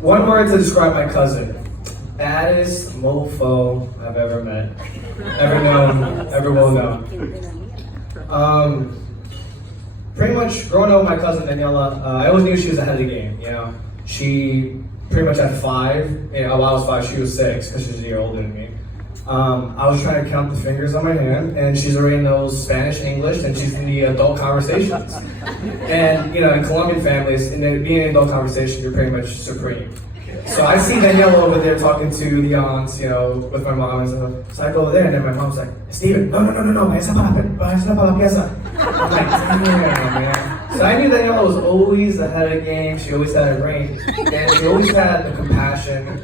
One word to describe my cousin. Baddest mofo I've ever met. Ever known, ever will know. Pretty much growing up with my cousin Daniela, I always knew she was ahead of the game, you know. She pretty much at 5, while I was 5, she was 6, because she's a year older than me. I was trying to count the fingers on my hand, and she's already knows Spanish, English, and she's in the adult conversations. And, you know, in Colombian families, being in adult conversation, you're pretty much supreme. So I see Daniela over there talking to the aunts, you know, with my mom and stuff. So I go over there, and then my mom's like, Esteban, no, esa para la pieza. I'm like, damn, man. So I knew Daniela was always ahead of the game. She always had a brain, and she always had the compassion,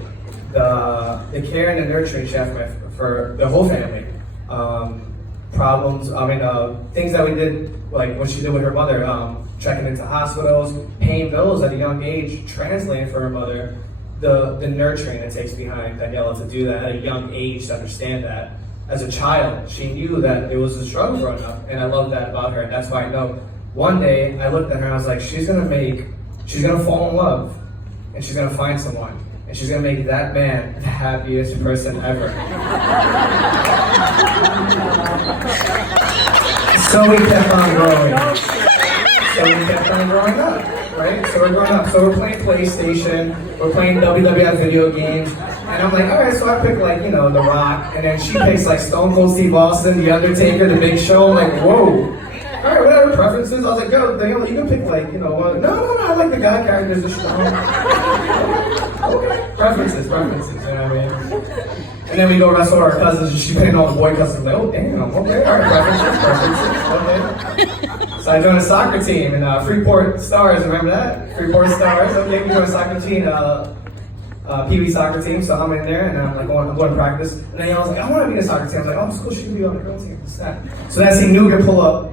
the care and the nurturing she had for the whole family. Things that we did, like what she did with her mother, checking into hospitals, paying bills at a young age, translating for her mother. The nurturing it takes behind Daniela to do that at a young age, to understand that. As a child, she knew that it was a struggle growing up, and I love that about her. And that's why I know one day I looked at her and I was like, she's gonna fall in love, and she's gonna find someone, and she's gonna make that man the happiest person ever. So we kept on growing up. Right? So we're growing up. So we're playing PlayStation, we're playing WWF video games, and I'm like, alright, so I pick like, you know, The Rock, and then she picks like Stone Cold Steve Austin, The Undertaker, The Big Show. I'm like, whoa. Alright, whatever preferences. I was like, yo, Daniela, you can pick like, you know, no, I like the guy characters, the strong. Okay, preferences, you know what I mean? And then we go wrestle our cousins, and she picking all the boy cousins. Like, oh damn, okay, alright, preferences, okay. So I joined a soccer team in Freeport Stars, remember that? Freeport Stars, okay, we joined a soccer team, Pee Wee soccer team, so I'm in there, and I'm going to practice. And then I was like, I want to be in a soccer team. I was like, oh, it's cool, she can be on the girl team. What's that? So then I see Nuga pull up,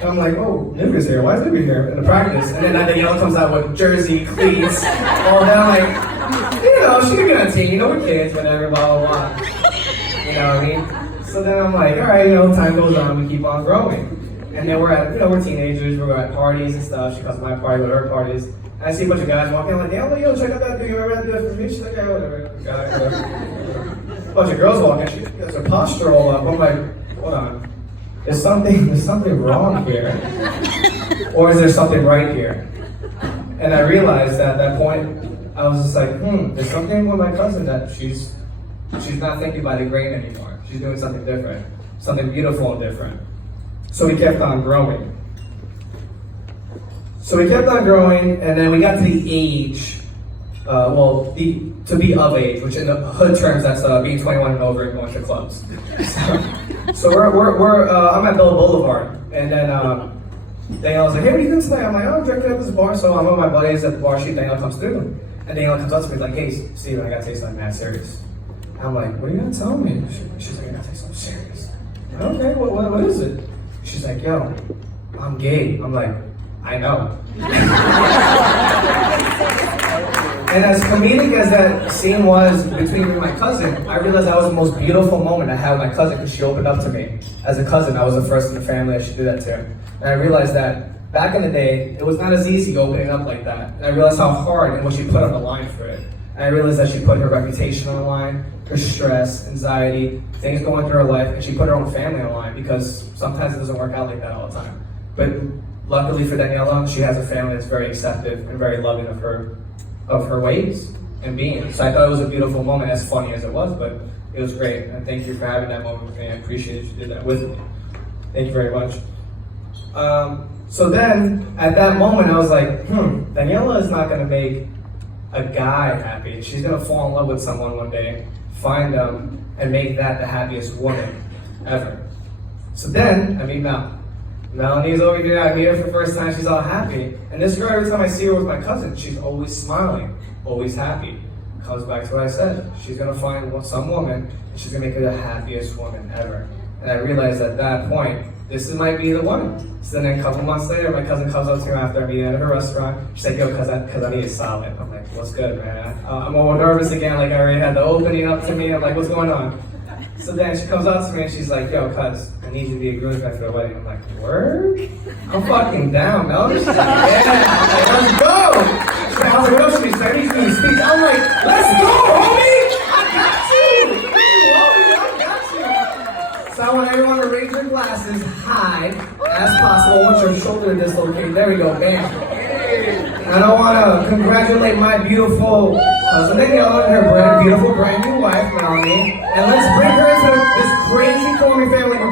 and I'm like, oh, Nuga's here, why is Nuga here in the practice? And then Daniela comes out with jersey, cleats, all down, like, you know, she could be on a team, you know, we're kids, whatever, blah, blah, blah. You know what I mean? So then I'm like, alright, you know, time goes on, we keep on growing. And then we're teenagers, we're at parties and stuff. She comes to my party with her parties. And I see a bunch of guys walking, I'm like, yeah, yo, check out that dude, you remember that dude for me? She's like, yeah, whatever. A bunch of girls walking, she gets her posture all up. I'm like, hold on. There's something wrong here. Or is there something right here? And I realized that at that point, I was just like, there's something with my cousin that she's not thinking by the grain anymore. She's doing something different, something beautiful and different. So we kept on growing. And then we got to the age, to be of age, which in the hood terms, that's being 21 and over and going to clubs. So I'm at Bella Boulevard, and then Daniela was like, hey, what are you doing tonight? I'm like, oh, I'm drinking at this bar. So I'm with my buddies at the bar, Daniela comes through, and Daniela comes up to me like, hey, Steven, I gotta tell you something mad serious. I'm like, what are you gonna tell me? She's like, I gotta tell you something serious. Okay, what is it? She's like, yo, I'm gay. I'm like, I know. And as comedic as that scene was between me and my cousin, I realized that was the most beautiful moment I had with my cousin, because she opened up to me. As a cousin, I was the first in the family I should do that to. And I realized that back in the day, it was not as easy opening up like that. And I realized how hard and what she put on the line for it. And I realized that she put her reputation on the line, her stress, anxiety, things going through her life, and she put her own family on the line, because sometimes it doesn't work out like that all the time. But luckily for Daniela, she has a family that's very accepting and very loving of her ways and being. So I thought it was a beautiful moment, as funny as it was, but it was great. And thank you for having that moment with me. I appreciate that you did that with me. Thank you very much. So then, at that moment, I was like, Daniela is not gonna make a guy happy. She's gonna fall in love with someone one day, find them, and make that the happiest woman ever. So then, I meet Mel. Melanie's over here, I meet her for the first time, she's all happy. And this girl, every time I see her with my cousin, she's always smiling, always happy. Comes back to what I said. She's gonna find some woman, and she's gonna make her the happiest woman ever. And I realized at that point, this might be the one. So then a couple months later, my cousin comes up to me after I meet her at a restaurant. She's like, yo, cause I need a salad. I'm like, what's good, man? I'm all nervous again, like I already had the opening up to me. I'm like, what's going on? So then she comes up to me and she's like, yo, cuz, I need you to be a groomsman for the wedding. I'm like, word? I'm fucking down, Mel. She's like, yeah. I'm like, let's go. She's like, So I want everyone to raise your glasses high as possible. I want your shoulder to dislocate. There we go, bam. And I want to congratulate my beautiful cousin Daniela and her beautiful brand new wife, Melanie. And let's bring her into this crazy family.